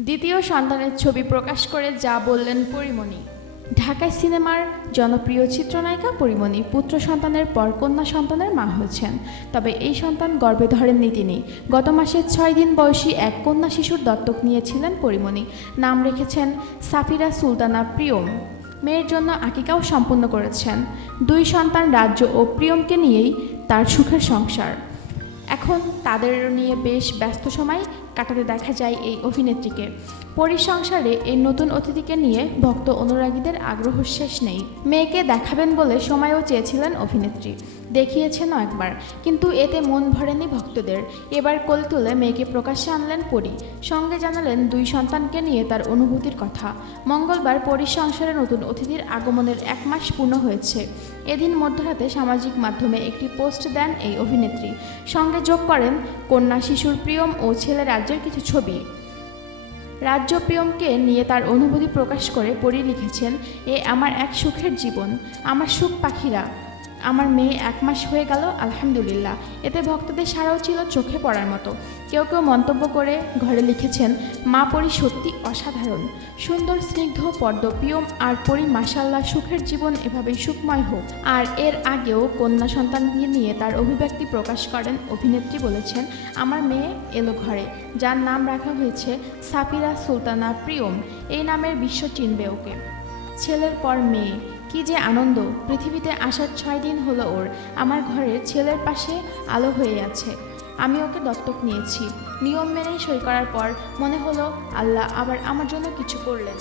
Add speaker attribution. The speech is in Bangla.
Speaker 1: দ্বিতীয় সন্তানের ছবি প্রকাশ করে যা বললেন পরিমণি। ঢাকায় সিনেমার জনপ্রিয় চিত্রনায়িকা পরিমণি পুত্র সন্তানের পর কন্যা সন্তানের মা হয়েছেন। তবে এই সন্তান গর্ভে ধরেননি তিনি। গত মাসে ছয় দিন বয়সী এক কন্যা শিশুর দত্তক নিয়েছিলেন পরিমণি। নাম রেখেছেন সাফিরা সুলতানা প্রিয়ম। মেয়ের জন্য আকিকাও সম্পূর্ণ করেছেন। দুই সন্তান রাজ্য ও প্রিয়মকে নিয়েই তার সুখের সংসার। এখন তাদের নিয়ে বেশ ব্যস্ত সময় কাটাতে দেখা যায় এই অভিনেত্রীকে। পরিসংসারে এই নতুন অতিথিকে নিয়ে ভক্ত অনুরাগীদের আগ্রহ শেষ নেই। মেয়েকে দেখাবেন বলে সময়ও চেয়েছিলেন অভিনেত্রী। দেখিয়েছেন একবার, কিন্তু এতে মন ভরেনি ভক্তদের। এবার কোল তুলে মেয়েকে প্রকাশ্যে আনলেন পরি। সঙ্গে জানালেন দুই সন্তানকে নিয়ে তার অনুভূতির কথা। মঙ্গলবার পরির সংসারে নতুন অতিথির আগমনের এক মাস পূর্ণ হয়েছে। এদিন মধ্যরাতে সামাজিক মাধ্যমে একটি পোস্ট দেন এই অভিনেত্রী। সঙ্গে যোগ করেন কন্যা শিশুর প্রিয়ম ও ছেলে রাজ্যের কিছু ছবি। রাজ্য প্রিয়মকে নিয়ে তার অনুভূতি প্রকাশ করে পড়ি লিখেছেন, এ আমার এক সুখের জীবন, আমার সুখ পাখিরা। আমার মেয়ে এক মাস হয়ে গেল, আলহামদুলিল্লাহ। এতে ভক্তদের সারাও ছিল চোখে পড়ার মতো। কেউ কেউ মন্তব্য করে ঘরে লিখেছেন, মা পরি সত্যি অসাধারণ। সুন্দর, স্নিগ্ধ, পদ্ম প্রিয়ম আর পরি মাসাল্লাহ সুখের জীবন এভাবেই সুখময় হোক। আর এর আগেও কন্যা সন্তানকে নিয়ে তার অভিব্যক্তি প্রকাশ করেন অভিনেত্রী বলেছেন, আমার মেয়ে এলো ঘরে। যার নাম রাখা হয়েছে সাফিরা সুলতানা প্রিয়ম। এই নামের বিশ্ব চিনবে ওকে। ছেলের পর মেয়ে। কি যে আনন্দ, পৃথিবীতে আসার ছয় দিন হলো ওর। আমার ঘরের ছেলের পাশে আলো হয়ে আছে। আমি ওকে দত্তক নিয়েছি। নিয়ম মেনেই সই করার পর মনে হলো, আল্লাহ আবার আমার জন্য কিছু করলেন।